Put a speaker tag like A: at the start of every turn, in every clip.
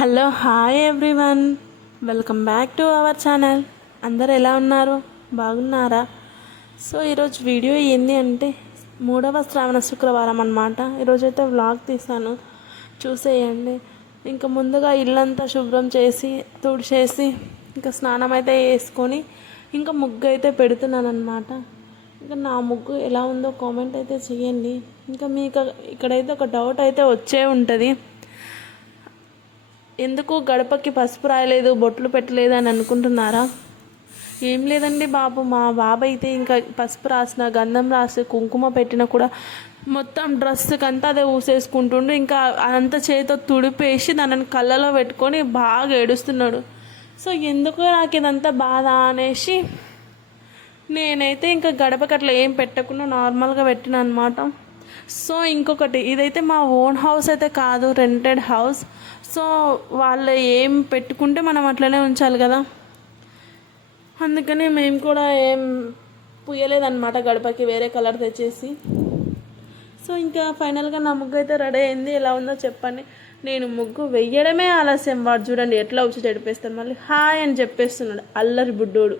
A: Hello hi everyone. Welcome back to our channel. అందరు ఎలా ఉన్నారు? బాగున్నారా? సో ఈరోజు వీడియో ఏంది అంటే మూడవ శ్రావణ శుక్రవారం అనమాట ఈరోజైతే వ్లాగ్ తీసాను చూసేయండి. ఇంకా ముందుగా ఇల్లంతా శుభ్రం చేసి తుడిచేసి ఇంకా స్నానం అయితే వేసుకొని ఇంకా ముగ్గు అయితే పెడుతున్నాను అనమాట ఇంకా నా ముగ్గు ఎలా ఉందో కామెంట్ అయితే చేయండి. ఇంకా మీకు ఇక్కడైతే ఒక డౌట్ అయితే వచ్చే ఉంటుంది. ఎందుకు గడపకి పసుపు రాయలేదు బొట్లు పెట్టలేదు అని అనుకుంటున్నారా? ఏం లేదండి బాబు మా బాబు అయితే ఇంకా పసుపు రాసిన గంధం రాసి కుంకుమ పెట్టినా కూడా మొత్తం డ్రెస్కి అంతా అదే ఊసేసుకుంటుండు. ఇంకా అదంతా చేతితో తుడిపేసి దానిని కళ్ళలో పెట్టుకొని బాగా ఏడుస్తున్నాడు. సో ఎందుకు నాకు ఇదంతా బాధ అనేసి నేనైతే ఇంకా గడపకి అట్లా ఏం పెట్టకుండా నార్మల్గా పెట్టిన అనమాట సో ఇంకొకటి ఇదైతే మా ఓన్ హౌస్ అయితే కాదు రెంటెడ్ హౌస్ సో వాళ్ళు ఏం పెట్టుకుంటే మనం అట్లనే ఉంచాలి కదా. అందుకని మేము కూడా ఏం పుయ్యలేదన్నమాట గడపకి వేరే కలర్ తెచ్చేసి. సో ఇంకా ఫైనల్గా నా ముగ్గు అయితే రెడీ అయింది. ఎలా ఉందో చెప్పండి. నేను ముగ్గు వెయ్యడమే ఆలస్యం. వాడు చూడండి ఎట్లా వచ్చి చెడిపేస్తాను మళ్ళీ హాయ్ అని చెప్పేస్తున్నాడు. అల్లరి బుడ్డోడు.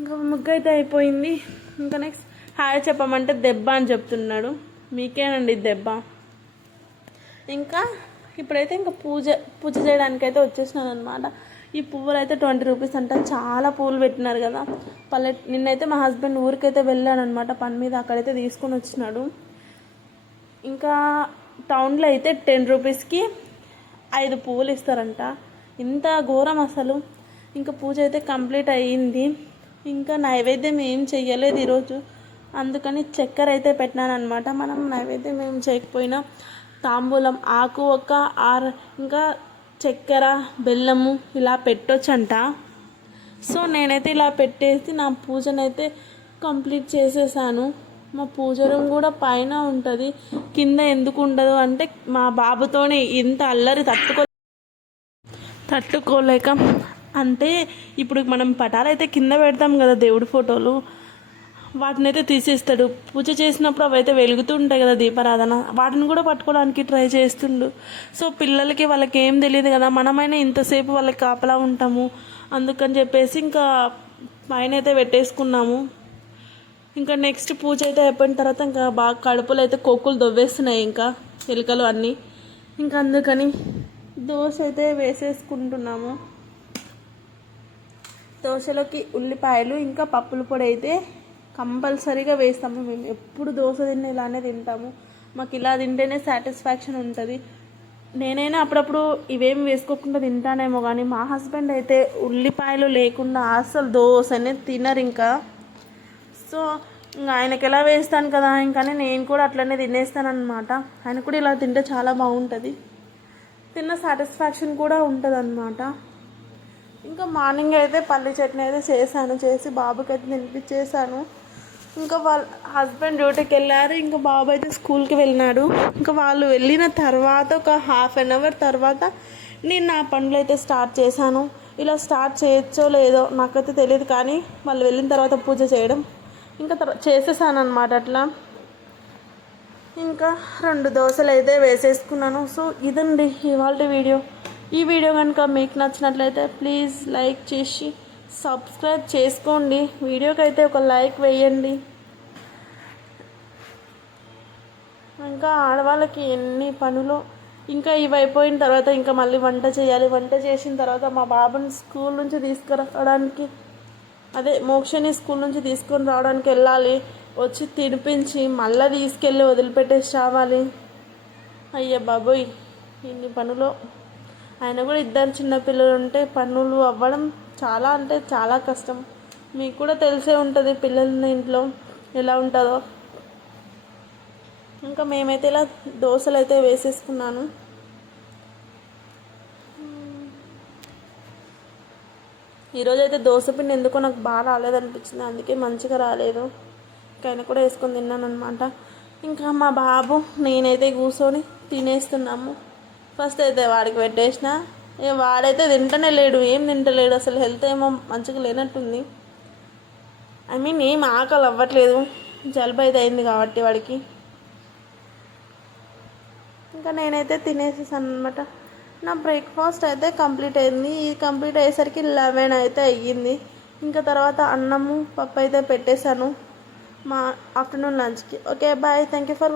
A: ఇంకా ముగ్గు అయితే అయిపోయింది. ఇంకా నెక్స్ట్ హాయ్ చెప్పమంటే దెబ్బ అని చెప్తున్నాడు. మీకేనండి దెబ్బ? ఇంకా ఇప్పుడైతే ఇంకా పూజ పూజ చేయడానికైతే వచ్చేసినాను అనమాట ఈ పువ్వులు అయితే ట్వంటీ రూపీస్ అంట. చాలా పువ్వులు పెట్టినారు కదా. పల్లె నిన్నైతే మా హస్బెండ్ ఊరికైతే వెళ్ళాడు అనమాట పని మీద. అక్కడైతే తీసుకొని వచ్చినాడు. ఇంకా టౌన్లో అయితే టెన్ రూపీస్కి ఐదు పువ్వులు ఇస్తారంట. ఇంత ఘోరం అసలు. ఇంకా పూజ అయితే కంప్లీట్ అయ్యింది. ఇంకా నైవేద్యం ఏం చెయ్యలేదు ఈరోజు. అందుకని చక్కెర అయితే పెట్టినాను అనమాట మనం నైవేద్యం ఏం చేయకపోయినా తాంబూలం ఆకు ఒక ఆర్ ఇంకా చక్కెర బెల్లము ఇలా పెట్టొచ్చంట. సో నేనైతే ఇలా పెట్టేసి నా పూజనైతే కంప్లీట్ చేసేసాను. మా పూజ రూమ్ కూడా పైన ఉంటుంది. కింద ఎందుకు ఉండదు అంటే మా బాబుతోనే ఇంత అల్లరి తట్టుకో తట్టుకోలేక. అంటే ఇప్పుడు మనం పటాలు అయితే కింద పెడతాం కదా దేవుడి ఫోటోలు. వాటిని అయితే తీసేస్తాడు. పూజ చేసినప్పుడు అవి అయితే వెలుగుతూ ఉంటాయి కదా దీపారాధన. వాటిని కూడా పట్టుకోవడానికి ట్రై చేస్తుండు. సో పిల్లలకి వాళ్ళకి ఏం తెలియదు కదా మనమైనా ఇంతసేపు వాళ్ళకి కాపలా ఉంటాము. అందుకని చెప్పేసి ఇంకా పైన అయితే పెట్టేసుకున్నాము. ఇంకా నెక్స్ట్ పూజ అయితే అయిపోయిన తర్వాత ఇంకా బాగా కడుపులో అయితే కొక్కులు దొవ్వేస్తున్నాయి ఇంకా ఎలుకలు అన్నీ. ఇంకా అందుకని దోశ అయితే వేసేసుకుంటున్నాము. దోశలోకి ఉల్లిపాయలు ఇంకా పప్పుల పొడి అయితే కంపల్సరీగా వేస్తాము. మేము ఎప్పుడు దోశ తిన్న ఇలానే తింటాము. మాకు ఇలా తింటేనే సాటిస్ఫాక్షన్ ఉంటుంది. నేనైనా అప్పుడప్పుడు ఇవేం వేసుకోకుండా తింటానేమో కానీ మా హస్బెండ్ అయితే ఉల్లిపాయలు లేకుండా అసలు దోశనే తినరు ఇంకా. సో ఇంకా ఆయనకి ఎలా వేస్తాను కదా ఇంకానే నేను కూడా అట్లనే తినేస్తానమాట ఆయన కూడా ఇలా తింటే చాలా బాగుంటుంది. తిన్న సాటిస్ఫాక్షన్ కూడా ఉంటుంది అనమాట ఇంకా మార్నింగ్ అయితే పల్లి చట్నీ అయితే చేశాను. చేసి బాబుకి అయితే తినిపించేసాను ఇంకా వాళ్ళ హస్బెండ్ డ్యూటీకి వెళ్ళారు. ఇంకా బాబు అయితే స్కూల్కి వెళ్ళినాడు. ఇంకా వాళ్ళు వెళ్ళిన తర్వాత ఒక హాఫ్ అన్ అవర్ తర్వాత నేను నా పనులు అయితే స్టార్ట్ చేశాను. ఇలా స్టార్ట్ చేయొచ్చో లేదో నాకైతే తెలియదు కానీ వాళ్ళు వెళ్ళిన తర్వాత పూజ చేయడం ఇంకా తర్వాత చేసేసాను అనమాట అట్లా. ఇంకా రెండు దోశలు అయితే వేసేసుకున్నాను. సో ఇదండి ఇవాళ వీడియో. ఈ వీడియో కనుక మీకు నచ్చినట్లయితే ప్లీజ్ లైక్ చేసి సబ్స్క్రైబ్ చేసుకోండి. వీడియోకి అయితే ఒక లైక్ వేయండి. ఇంకా ఆడవాళ్ళకి ఎన్ని పనులు. ఇంకా ఇవి అయిపోయిన తర్వాత ఇంకా మళ్ళీ వంట చేయాలి. వంట చేసిన తర్వాత మా బాబుని స్కూల్ నుంచి తీసుకురావడానికి అదే మోక్షని స్కూల్ నుంచి తీసుకొని రావడానికి వెళ్ళాలి. వచ్చి తినిపించి మళ్ళీ తీసుకెళ్ళి వదిలిపెట్టేసి రావాలి. అయ్యే బాబోయ్ ఇన్ని పనులు. ఆయన కూడా ఇద్దరు చిన్నపిల్లలు ఉంటే పనులు అవ్వడం చాలా అంటే చాలా కష్టం. మీకు కూడా తెలిసే ఉంటుంది పిల్లల ఇంట్లో ఎలా ఉంటుందో. ఇంకా మేమైతే ఇలా దోశలు అయితే వేసేసుకున్నాను. ఈరోజు అయితే దోశ పిండి ఎందుకో నాకు బాగా రాలేదనిపించింది. అందుకే మంచిగా రాలేదు. ఆయన కూడా వేసుకొని తిన్నాను అనమాట ఇంకా మా బాబు నేనైతే కూర్చొని తినేస్తున్నాము. ఫస్ట్ అయితే వాడికి పెట్టేసిన. ఇక వాడైతే తింటనే లేడు ఏం తింటలేడు అసలు హెల్త్ ఏమో మంచిగా లేనట్టుంది. ఐ మీన్ ఏం ఆకలి అవ్వట్లేదు. జలుబు అయితే అయింది కాబట్టి వాడికి. ఇంకా నేనైతే తినేసేసాను అనమాట నా బ్రేక్ఫాస్ట్ అయితే కంప్లీట్ అయింది. ఇది కంప్లీట్ అయ్యేసరికి లెవెన్ అయితే అయ్యింది. ఇంకా తర్వాత అన్నము పప్పు అయితే పెట్టేశాను. మా ఆఫ్టర్నూన్ లంచ్కి. Okay bye. Thank you for